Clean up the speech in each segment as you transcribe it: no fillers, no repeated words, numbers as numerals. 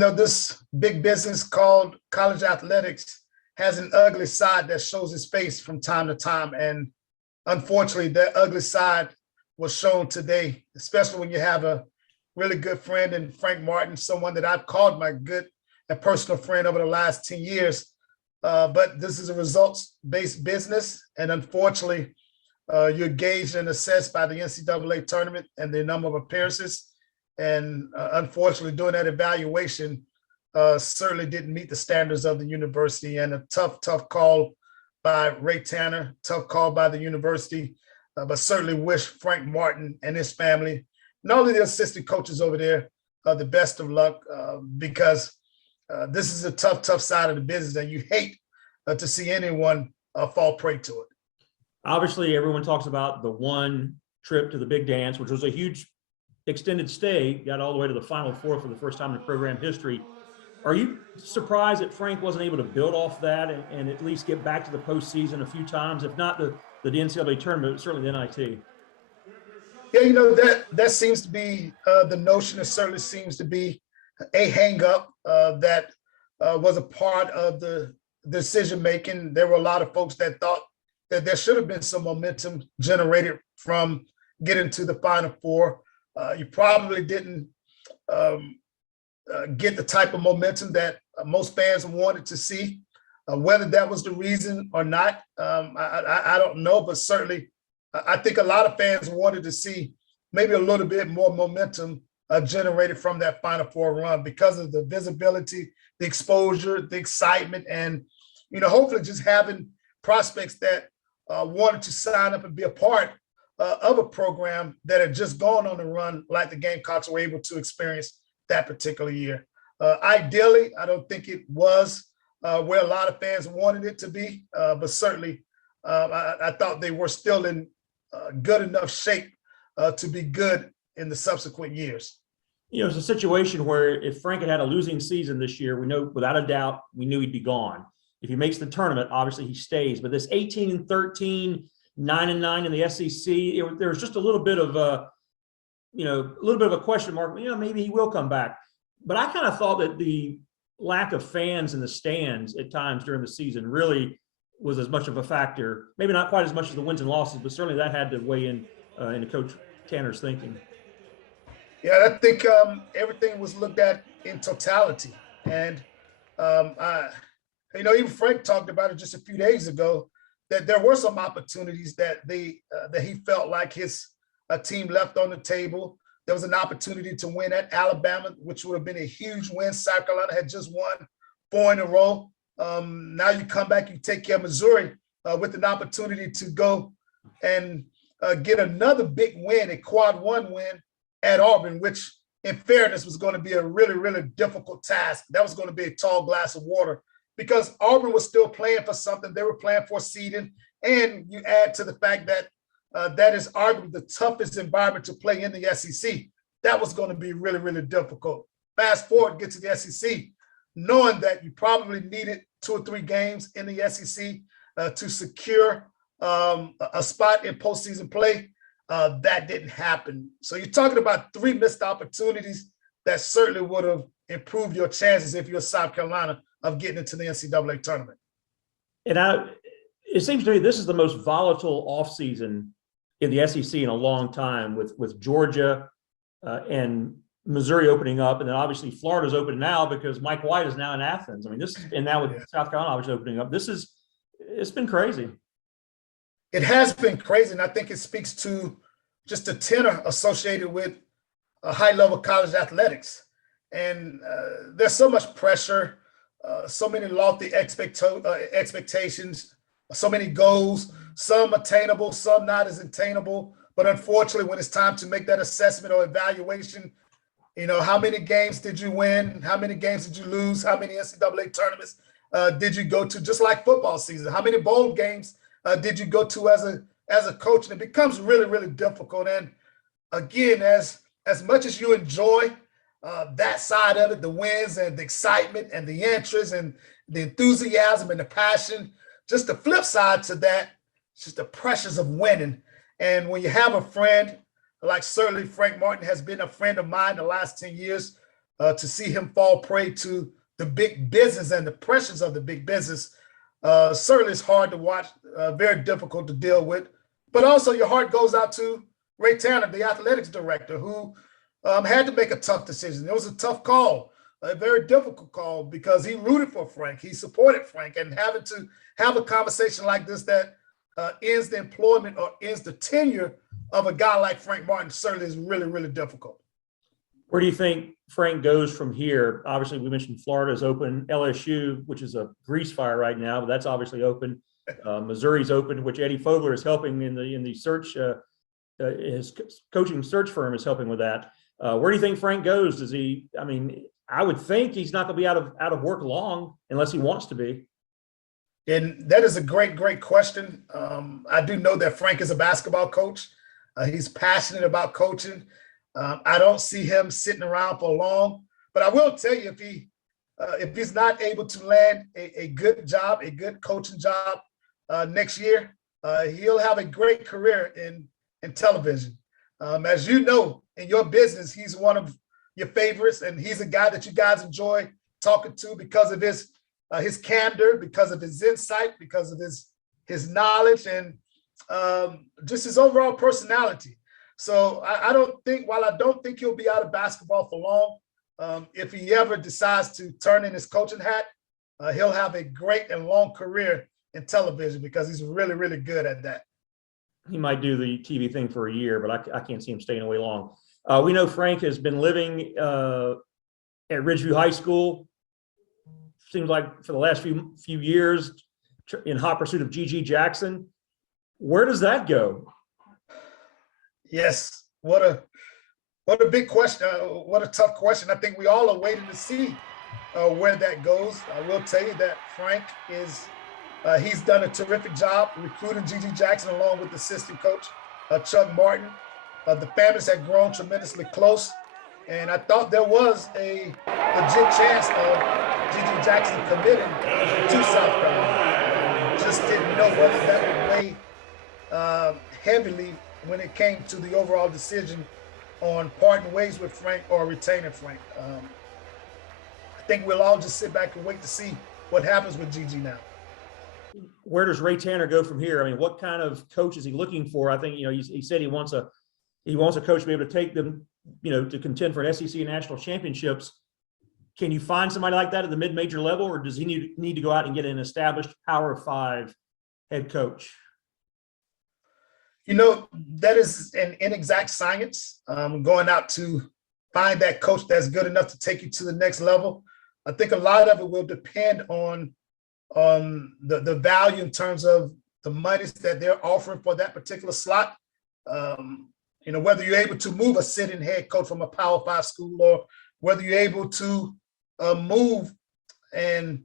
this big business called college athletics has an ugly side that shows its face from time to time. And unfortunately, that ugly side was shown today, especially when you have a really good friend in Frank Martin, someone that I've called my good and personal friend over the last 10 years. But this is a results-based business. And unfortunately, you're gauged and assessed by the NCAA tournament and the number of appearances. And unfortunately, doing that evaluation certainly didn't meet the standards of the university, and a tough call by Ray Tanner, tough call by the university, but certainly wish Frank Martin and his family, and all of the assistant coaches over there, the best of luck, because this is a tough side of the business, and you hate to see anyone fall prey to it. Obviously, everyone talks about the one trip to the big dance, which was a huge extended stay, got all the way to the Final Four for the first time in program history. Are you surprised that Frank wasn't able to build off that and at least get back to the postseason a few times, if not the NCAA tournament, but certainly the NIT? Yeah, that seems to be the notion. It certainly seems to be a hang-up that was a part of the decision-making. There were a lot of folks that thought that there should have been some momentum generated from getting to the Final Four. You probably didn't get the type of momentum that most fans wanted to see. Whether that was the reason or not, I don't know, but certainly I think a lot of fans wanted to see maybe a little bit more momentum generated from that Final Four run because of the visibility, the exposure, the excitement, and hopefully just having prospects that wanted to sign up and be a part of a program that had just gone on a run like the Gamecocks were able to experience that particular year. Ideally, I don't think it was where a lot of fans wanted it to be, but certainly I thought they were still in good enough shape to be good in the subsequent years. It's a situation where if Frank had a losing season this year, we know without a doubt, we knew he'd be gone. If he makes the tournament, obviously he stays, but this 18-13, 9-9 in the SEC, there was just a little bit of a, a question mark. Maybe he will come back. But I kind of thought that the lack of fans in the stands at times during the season really was as much of a factor. Maybe not quite as much as the wins and losses, but certainly that had to weigh in into Coach Tanner's thinking. Yeah, I think everything was looked at in totality, and even Frank talked about it just a few days ago, that there were some opportunities that he felt like his team left on the table. There was an opportunity to win at Alabama, which would have been a huge win. South Carolina had just won 4 in a row. Now you come back, you take care of Missouri with an opportunity to go and get another big win, a quad 1 win at Auburn, which in fairness was going to be a really, really difficult task. That was going to be a tall glass of water, because Auburn was still playing for something. They were playing for seeding. And you add to the fact that that is arguably the toughest environment to play in the SEC. That was going to be really, really difficult. Fast forward, get to the SEC, knowing that you probably needed 2 or 3 games in the SEC to secure a spot in postseason play. That didn't happen. So you're talking about 3 missed opportunities that certainly would have improved your chances if you're South Carolina of getting into the NCAA tournament. And it seems to me this is the most volatile offseason in the SEC in a long time, with Georgia and Missouri opening up, and then obviously Florida's open now because Mike White is now in Athens. I mean, and now with South Carolina obviously opening up, it's been crazy. It has been crazy, and I think it speaks to just the tenor associated with high-level college athletics. And there's so much pressure, so many lofty expectations, so many goals, some attainable, some not as attainable. But unfortunately, when it's time to make that assessment or evaluation, how many games did you win? How many games did you lose? How many NCAA tournaments did you go to? Just like football season, how many bowl games did you go to as a coach? And it becomes really, really difficult. And again, as much as you enjoy that side of it, the wins and the excitement and the interest and the enthusiasm and the passion, just the flip side to that, it's just the pressures of winning. And when you have a friend, like certainly Frank Martin has been a friend of mine the last 10 years, to see him fall prey to the big business and the pressures of the big business, certainly is hard to watch, very difficult to deal with. But also your heart goes out to Ray Tanner, the athletics director, who had to make a tough decision. It was a tough call, a very difficult call, because he rooted for Frank. He supported Frank, and having to have a conversation like this that ends the employment or ends the tenure of a guy like Frank Martin certainly is really, really difficult. Where do you think Frank goes from here? Obviously, we mentioned Florida is open, LSU, which is a grease fire right now, but that's obviously open. Missouri's open, which Eddie Fogler is helping in the search. His coaching search firm is helping with that. Where do you think Frank goes? Does he? I mean, I would think he's not going to be out of work long unless he wants to be. And that is a great, great question. I do know that Frank is a basketball coach. He's passionate about coaching. I don't see him sitting around for long, but I will tell you, if he's not able to land a good job, a good coaching job next year, he'll have a great career in television. As you know, in your business, he's one of your favorites, and he's a guy that you guys enjoy talking to because of his candor, because of his insight, because of his knowledge, and just his overall personality. So I don't think, while I don't think he'll be out of basketball for long, if he ever decides to turn in his coaching hat, he'll have a great and long career in television because he's really, really good at that. He might do the TV thing for a year, but I can't see him staying away long. We know Frank has been living at Ridgeview High School, seems like for the last few years, in hot pursuit of G.G. Jackson. Where does that go? Yes, what a big question. What a tough question. I think we all are waiting to see where that goes. I will tell you that Frank he's done a terrific job recruiting G.G. Jackson along with assistant coach Chuck Martin. The families had grown tremendously close, and I thought there was a legit chance of G.G. Jackson committing to South Carolina. Just didn't know whether that would weigh heavily when it came to the overall decision on parting ways with Frank or retaining Frank. I think we'll all just sit back and wait to see what happens with G.G. now. Where does Ray Tanner go from here? I mean, what kind of coach is he looking for? I think, he said he wants a coach to be able to take them, to contend for an SEC and national championships. Can you find somebody like that at the mid-major level, or does he need to go out and get an established Power 5 head coach? That is an inexact science, going out to find that coach that's good enough to take you to the next level. I think a lot of it will depend on the value in terms of the monies that they're offering for that particular slot. Whether you're able to move a sitting head coach from a Power 5 school, or whether you're able to move and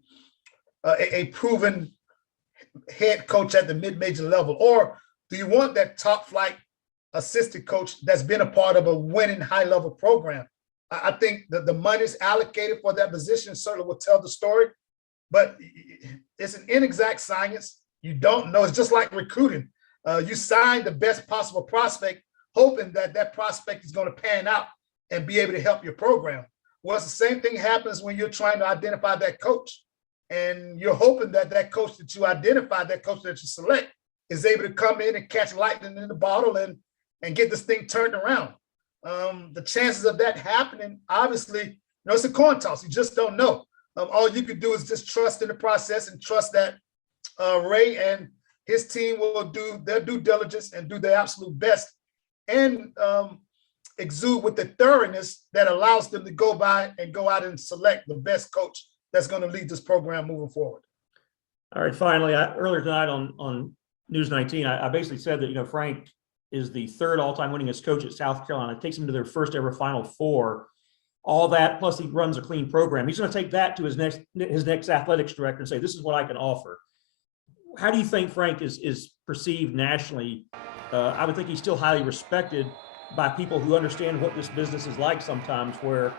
a proven head coach at the mid-major level, or do you want that top flight assistant coach that's been a part of a winning high-level program? I think that the monies allocated for that position certainly will tell the story, but it's an inexact science. You don't know. It's just like recruiting. You sign the best possible prospect, hoping that that prospect is going to pan out and be able to help your program. Well, it's the same thing happens when you're trying to identify that coach, and you're hoping that that coach that you identify, that coach that you select, is able to come in and catch lightning in the bottle and get this thing turned around. The chances of that happening, obviously, it's a coin toss. You just don't know. All you can do is just trust in the process and trust that Ray and his team will do their due diligence and do their absolute best, and exude with the thoroughness that allows them to go out and select the best coach that's going to lead this program moving forward. All right, finally, earlier tonight on News 19, I basically said that, Frank is the third all-time winningest coach at South Carolina. It takes him to their first ever Final Four. All that, plus he runs a clean program. He's going to take that to his next athletics director and say, this is what I can offer. How do you think Frank is perceived nationally? I would think he's still highly respected by people who understand what this business is like sometimes, where,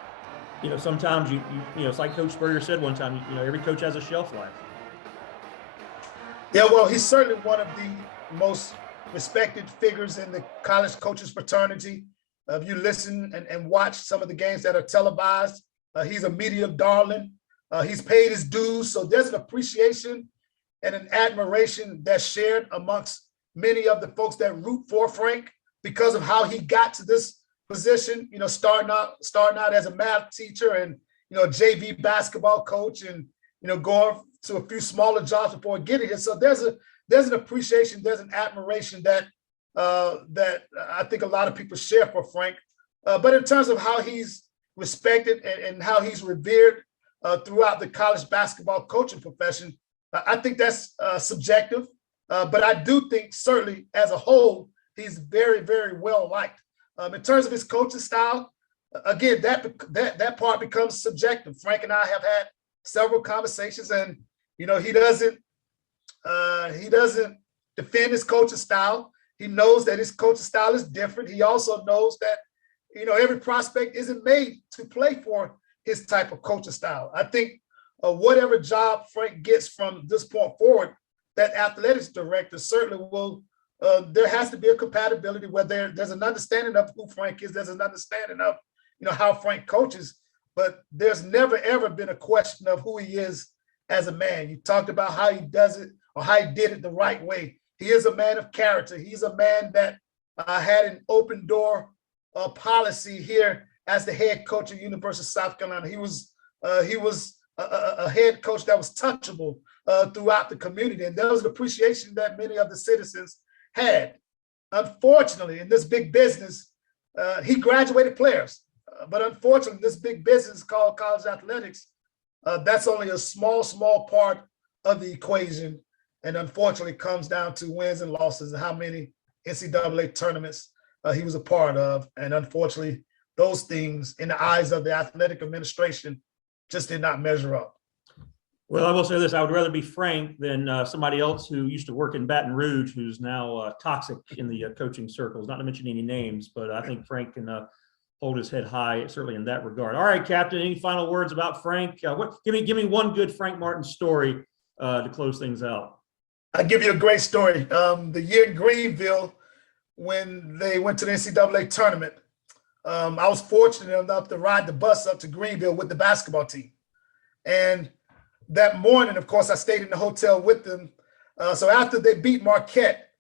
sometimes it's like Coach Spurrier said one time, every coach has a shelf life. Yeah, well, he's certainly one of the most respected figures in the college coaches fraternity. If you listen and watch some of the games that are televised, He's a media darling. He's paid his dues. So there's an appreciation and an admiration that's shared amongst many of the folks that root for Frank because of how he got to this position, you know, starting out as a math teacher and, you know, JV basketball coach and, you know, going to a few smaller jobs before getting here. So there's an appreciation, there's an admiration that that I think a lot of people share for Frank. But in terms of how he's respected and how he's revered throughout the college basketball coaching profession, I think that's subjective. But I do think certainly as a whole, he's very, very well liked. In terms of his coaching style, again, that part becomes subjective. Frank and I have had several conversations, and you know, he doesn't defend his coaching style. He knows that his coaching style is different. He also knows that, you know, every prospect isn't made to play for his type of coaching style. I think whatever job Frank gets from this point forward, that athletics director certainly will, there has to be a compatibility where there's an understanding of who Frank is. There's an understanding of, you know, how Frank coaches, but there's never, ever been a question of who he is as a man. You talked about how he does it or how he did it the right way. He is a man of character. He's a man that had an open door policy here as the head coach at University of South Carolina. He was a head coach that was touchable throughout the community, and there was an appreciation that many of the citizens had. Unfortunately, in this big business, he graduated players, but unfortunately, this big business called college athletics, that's only a small part of the equation, and unfortunately comes down to wins and losses and how many NCAA tournaments he was a part of. And unfortunately, those things in the eyes of the athletic administration just did not measure up. Well, I will say this, I would rather be Frank than somebody else who used to work in Baton Rouge, who's now toxic in the coaching circles, not to mention any names, but I think Frank can hold his head high, certainly in that regard. All right, Captain, any final words about Frank? Give me one good Frank Martin story to close things out. I'll give you a great story. The year in Greenville, when they went to the NCAA tournament, I was fortunate enough to ride the bus up to Greenville with the basketball team. And that morning, of course, I stayed in the hotel with them. So after they beat Marquette,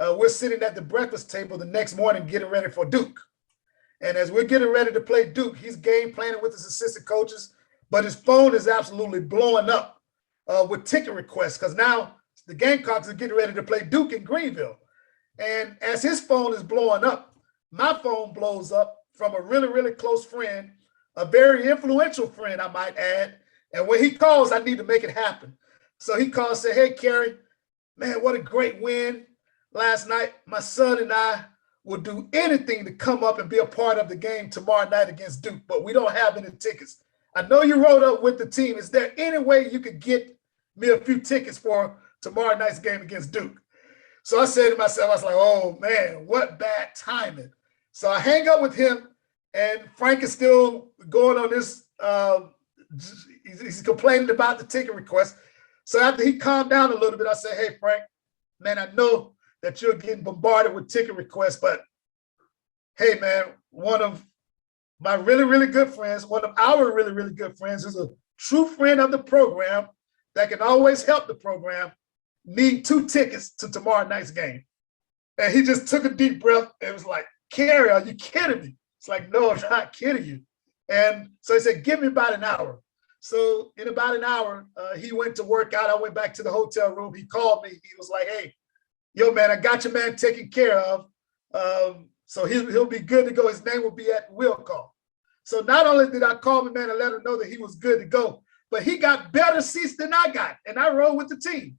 we're sitting at the breakfast table the next morning getting ready for Duke. And as we're getting ready to play Duke, he's game planning with his assistant coaches, but his phone is absolutely blowing up with ticket requests because now the Gamecocks are getting ready to play Duke in Greenville. And as his phone is blowing up, my phone blows up from a really, really close friend, a very influential friend, I might add. And when he calls, I need to make it happen. So he calls and said, "Hey, Carey, man, what a great win last night. My son and I will do anything to come up and be a part of the game tomorrow night against Duke, but we don't have any tickets. I know you rode up with the team. Is there any way you could get me a few tickets for tomorrow night's game against Duke?" So I said to myself, I was like, oh man, what bad timing. So I hang up with him, and Frank is still going on this, he's complaining about the ticket request. So after he calmed down a little bit, I said, "Hey, Frank, man, I know that you're getting bombarded with ticket requests, but hey, man, one of my really, really good friends, one of our really, really good friends, who's a true friend of the program that can always help the program, need 2 tickets to tomorrow night's game." And he just took a deep breath and was like, "Carey, are you kidding me?" It's like, "No, I'm not kidding you." And so he said, "Give me about an hour." So in about an hour, he went to work out. I went back to the hotel room. He called me. He was like, "Hey, yo, man, I got your man taken care of. So he'll be good to go. His name will be at will call." So not only did I call the man and let him know that he was good to go, but he got better seats than I got, and I rode with the team.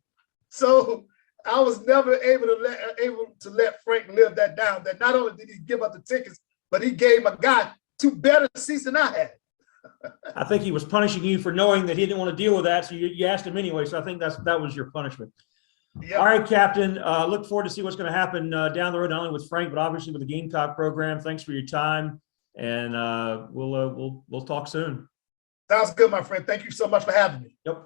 So I was never able to let Frank live that down, that not only did he give up the tickets, but he gave my guy 2 better seats than I had. I think he was punishing you for knowing that he didn't want to deal with that, so you asked him anyway. So I think that was your punishment. Yep. All right, Captain. Look forward to see what's going to happen down the road, not only with Frank, but obviously with the Gamecock program. Thanks for your time, and we'll talk soon. Sounds good, my friend. Thank you so much for having me. Yep.